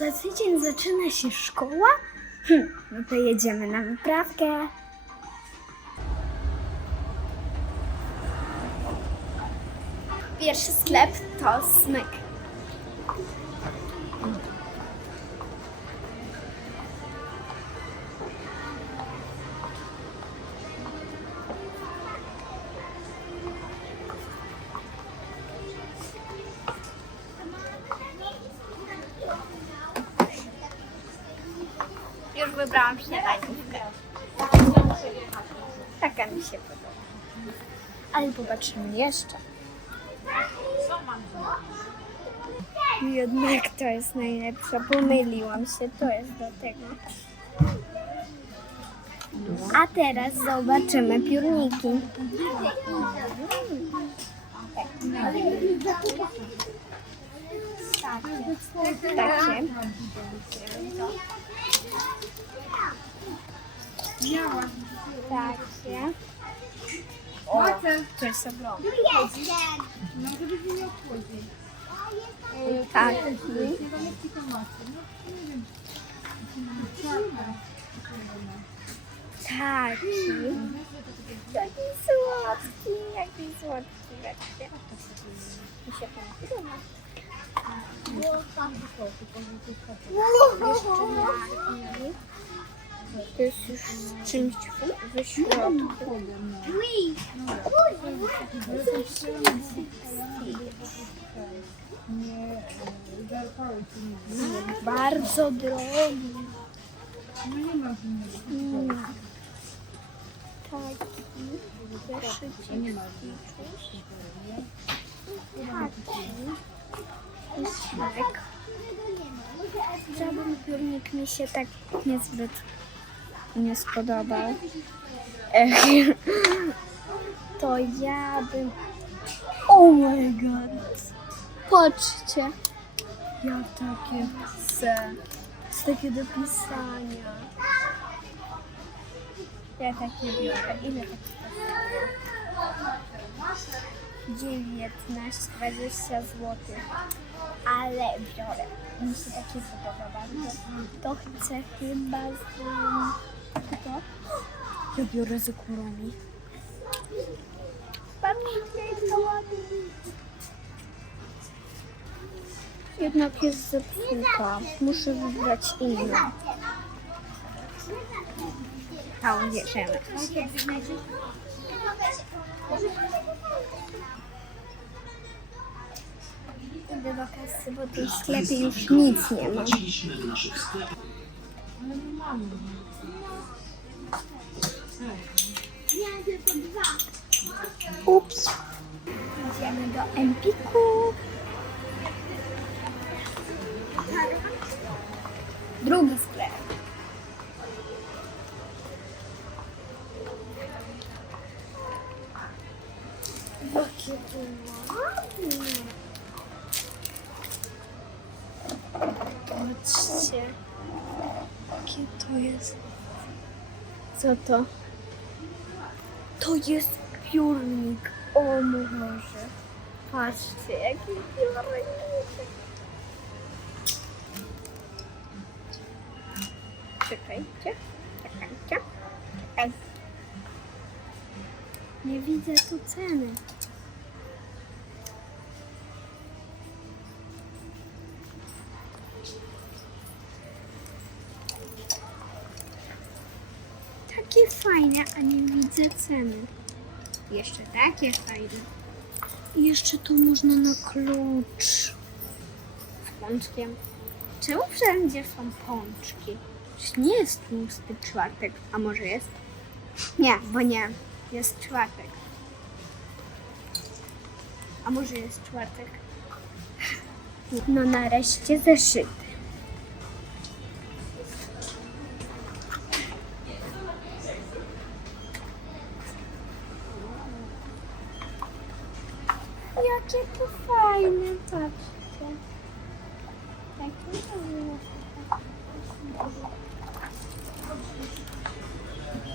za tydzień zaczyna się szkoła? Hm, no to jedziemy na wyprawkę. Pierwszy sklep to smyk. Popatrzymy jeszcze. Jednak to jest najlepsza. Pomyliłam się. To jest do tego. A teraz zobaczymy piórniki. Takie. Takie. Takie. O, to jest ogląd. Taki. Taki. Jaki słodki, jaki słodki wreszcie. Mi się pan podoba. Taki. To jest już z czymś we środku. Bardzo drogi. Mm. Taki. Zeszycik. Taki. Śmek. Żaden piórnik mi się tak niezbyt nie spodobał. Ech. To ja bym... Oh my god. Patrzcie. Ja takie chcę. Jest takie do pisania. Ja takie biorę. Ile to kosztuje? 19, 20 zł. Ale biorę. Mi się takie podoba bardzo. To chcę chyba z... To? Ja biorę z kurami. Patrzcie, co ładnie. Jednak jest zepsuta. Muszę wybrać inną. Tą bierzemy. Idę do kasy, bo w tym sklepie już nic nie ma. Do naszych sklepów. Ups. Idziemy do Empiku. Drugi sklep. Jakie to ładne. Patrzcie. Jakie to jest. Co to? To jest piórnik. O Boże. Patrzcie, jaki piórnik. Czekajcie. Czekajcie. Czekaj. Nie widzę tu ceny. Fajne, a nie widzę ceny. Jeszcze takie fajne. Jeszcze tu można na klucz. Z pączkiem. Czemu wszędzie są pączki? Nie jest tłusty czwartek. A może jest? Nie, bo nie. Jest czwartek. A może jest czwartek? No nareszcie zeszyty.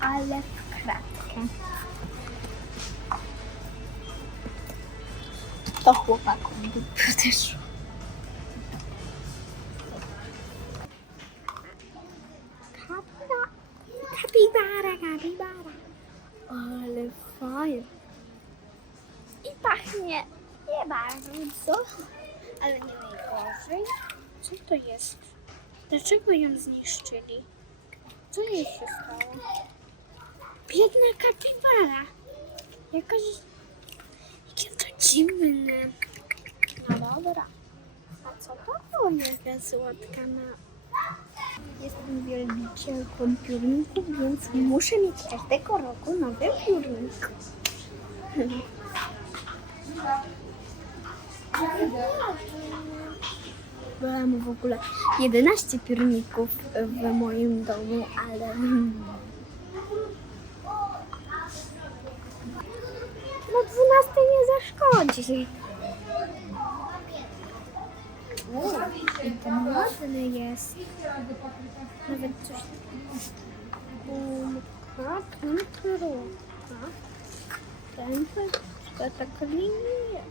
Ale w kratkę. To chłopakom też. Kapibara, kapibara. Ale fajnie. I pachnie nie bardzo, ale nie najgorzej. Co to jest? Dlaczego ją zniszczyli? Co jej się stało? Biedna kapibara. Jakaś... Jakie to dziwne. No dobra. A co to było jaka słodka na... Jestem wielbicielką piórników, więc muszę mieć każdego roku nowy piórnik. Byłam w ogóle 11 piórników w moim domu, ale... No 12 nie zaszkodzi. I ten ładny jest. Nawet coś... Gumka, temperówka. Temperówka, taka linia.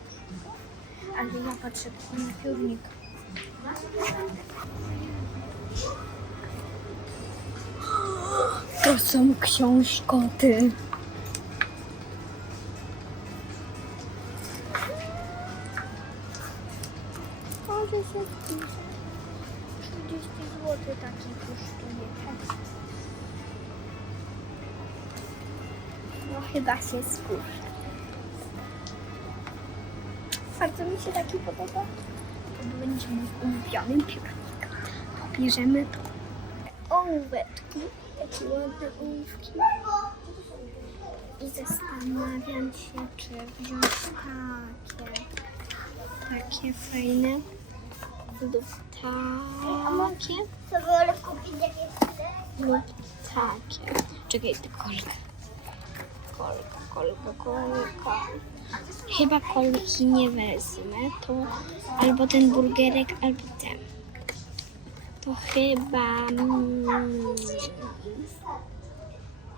Ale ja patrzę na piórnik. To są książkoty. Może się wpisze. 30 zł. No chyba się spuszcza. Bardzo mi się taki podoba. To będzie mój ulubiony piórnik. To bierzemy to. Ołóweczki. Takie ładne ołówki. I zastanawiam się, czy wziąć takie. Takie fajne. Lub takie. Co wolę kupić jakieś Lub takie. Czekaj, ty kolkę. Kolka, kolka, kolka. Chyba kolki nie wezmę. To albo ten burgerek, albo ten. To chyba... Mm,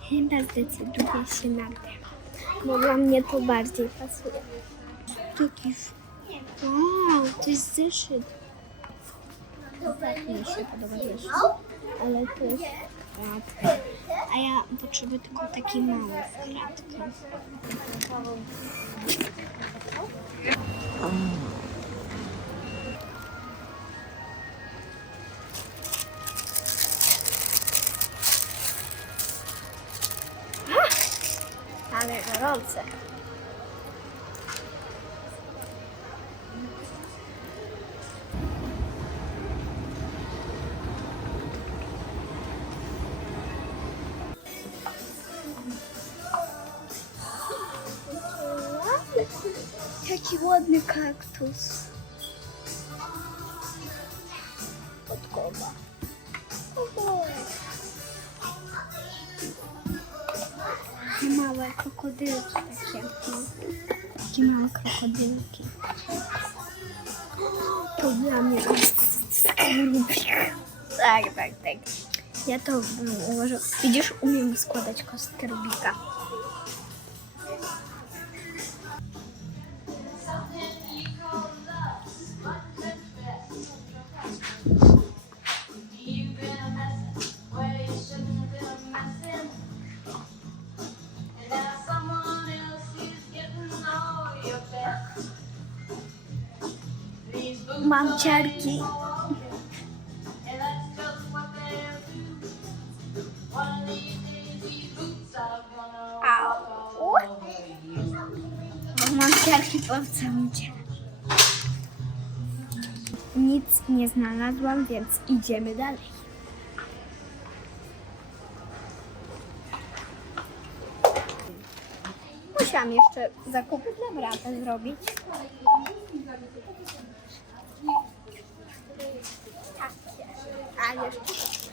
chyba zdecyduję się na ten. Bo dla mnie to bardziej pasuje. Taki... Wow, to jest zeszyt. Tak mi się podoba zeszyt. Ale to jest. A ja potrzebuję tylko taki mały kratkę. Ale gorące. Jaki ładny kaktus. Podkowa. Takie małe krokodylki takie. no. Takie małe krokodylki. To dla mnie skarbik. Tak, tak, tak. Ja to bym ułożył. Over you. Bo mam ciarki po całym. Nic nie znalazłam, więc idziemy dalej. Musiałam jeszcze zakupy dla brata zrobić. Jeszcze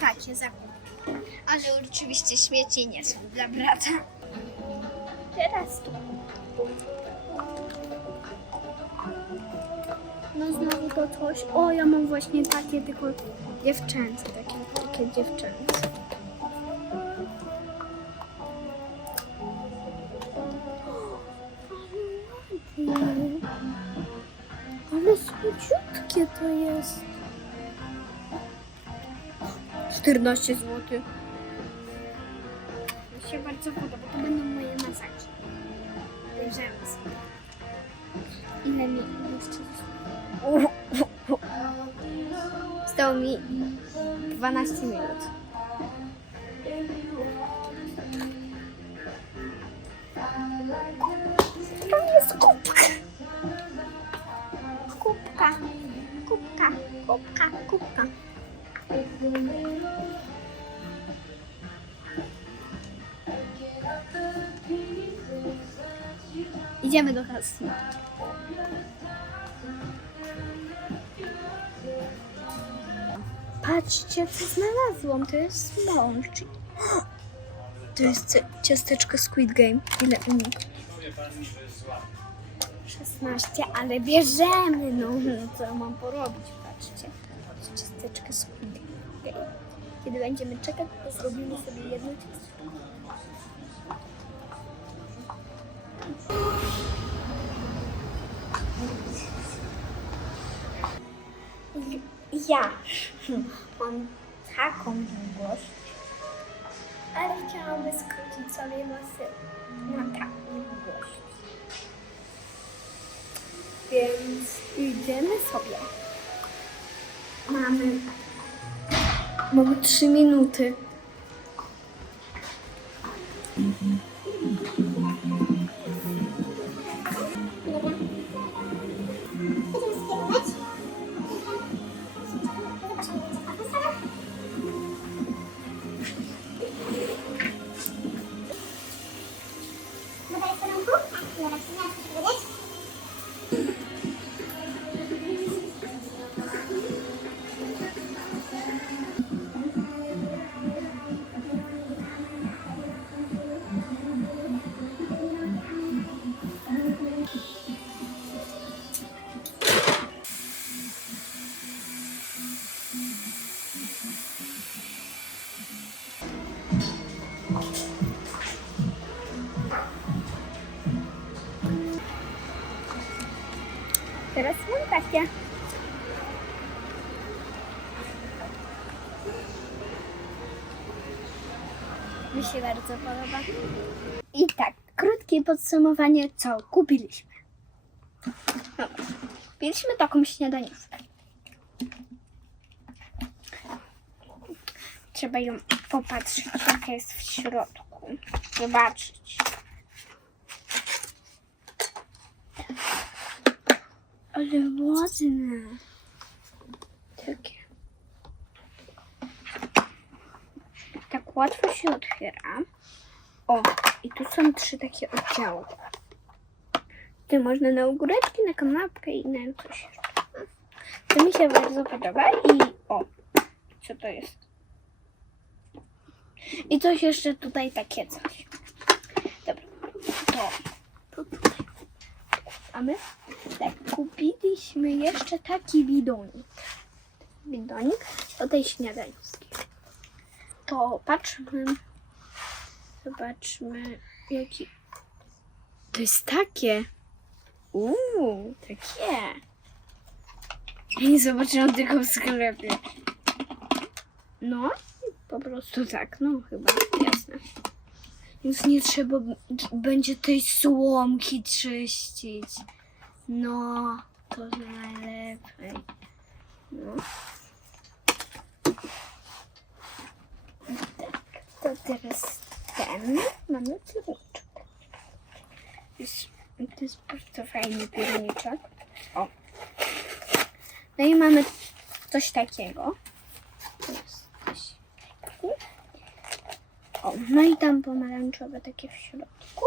takie zakupy. Ale oczywiście śmieci nie są dla brata. Teraz tu. No znowu to coś. O, ja mam właśnie takie tylko dziewczęce, takie, takie dziewczęce. Ale Słodziutkie to jest. 14 zł. Mi się bardzo podoba, to będą moje masaki. Bierzemy sobie. Ile mi jeszcze zostało? Zostało mi 12 minut. Idziemy do kasy. Patrzcie, co znalazłam. To jest mąż. To jest ciasteczko Squid Game. Ile unik? 16, ale bierzemy. No, no co mam porobić? Patrzcie. To ciasteczko Squid Game. Kiedy będziemy czekać, to zrobimy sobie jedno ciasteczko. Ja mam taką długość, ale chciałabym skrócić sobie włosy na taką długość. Więc idziemy sobie. Mamy. Mamy trzy minuty. Dobra, bardzo podoba. I tak, krótkie podsumowanie, co kupiliśmy. Kupiliśmy taką śniadaniówkę. Trzeba ją popatrzeć, jaka jest w środku. Zobaczyć. Ale ładne. Takie. Tak łatwo się otwiera. O, i tu są trzy takie oddziały. Tu można na ogóreczki, na kanapkę i na coś jeszcze. To mi się bardzo podoba i o, co to jest? I coś jeszcze tutaj takie coś. Dobra, to, to tutaj. A my tak, kupiliśmy jeszcze taki bidonik. Bidonik do tej śniadaniówki. To patrzmy. Zobaczmy, jaki. To jest takie. Uuu, takie. Ja nie zobaczyłam tylko w sklepie. No, po prostu tak, no chyba, jasne. Więc nie trzeba będzie tej słomki czyścić. No, to najlepiej. No. Tak, to teraz ten. Mamy pierniczek. Jest, to jest bardzo fajny pierniczek. O. No i mamy coś takiego. O, no i tam pomarańczowe takie w środku.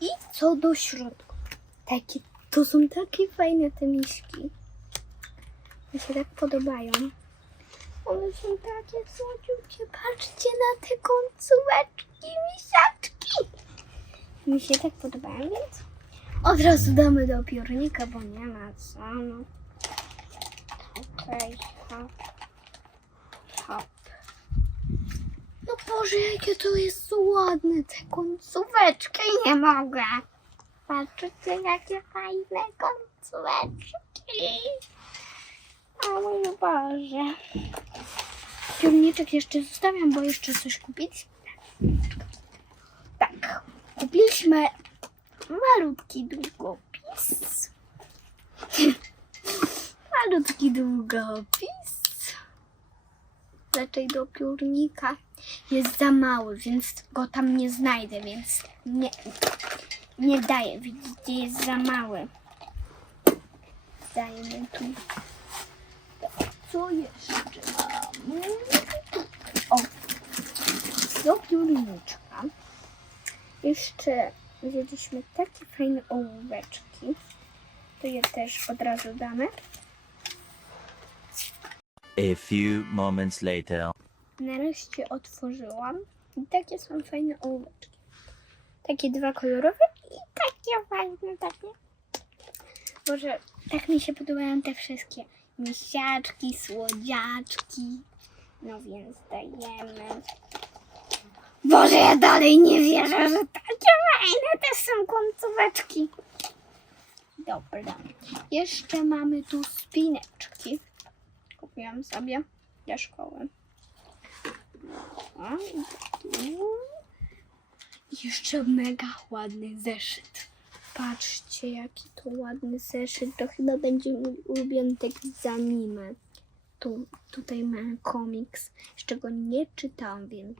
I co do środka. Takie, to są takie fajne te miśki. Mi się tak podobają. One są takie słodziutkie. Patrzcie na te końcóweczki, misiaczki. Mi się tak podobają, więc od razu damy do piórnika, bo nie ma co. No. Okej, hop. Hop. No Boże, jakie to jest ładne, te końcóweczki. Nie mogę. Patrzcie, jakie fajne końcóweczki. O mój Boże. Jeszcze zostawiam, bo jeszcze coś kupić. Tak, kupiliśmy malutki długopis. Malutki długopis. Raczej do piórnika jest za mały, więc go tam nie znajdę, więc nie, nie daję. Widzicie, jest za mały. Dajmy tu. Co jeszcze mamy? O, piórniczka. Jeszcze wzięliśmy takie fajne ołóweczki. To je też od razu damy. A few moments later. Nareszcie otworzyłam. I takie są fajne ołóweczki. Takie dwa kolorowe i takie fajne, takie. Boże, tak mi się podobają te wszystkie misiaczki, słodziaczki. No więc dajemy. Boże, ja dalej nie wierzę, że takie fajne też są końcóweczki. Dobra. Jeszcze mamy tu spineczki. Kupiłam sobie do szkoły. I tu. Jeszcze mega ładny zeszyt. Patrzcie, jaki to ładny zeszyt. To chyba będzie mój ulubiony tekst z anime. Tu, tutaj mam komiks. Jeszcze go nie czytałam, więc...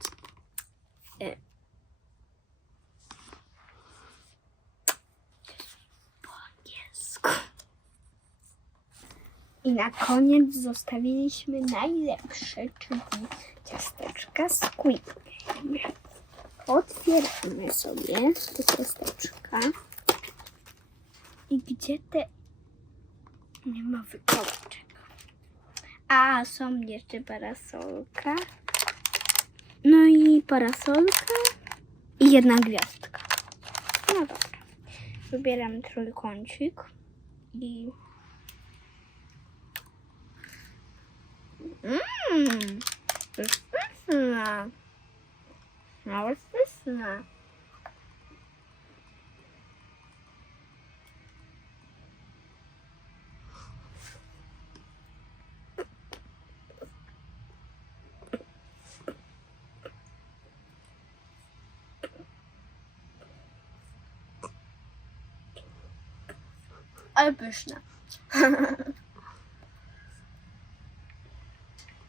Angielsku. I na koniec zostawiliśmy najlepsze, czyli ciasteczka Squid Game. Otwieramy sobie te ciasteczka. I gdzie te... Nie ma wykołczek. A, są jeszcze parasolka. No i parasolka. I jedna gwiazdka. No dobra. Wybieram trójkącik. I... Mmm, pyszna. Nawet pyszna. Ale pyszne.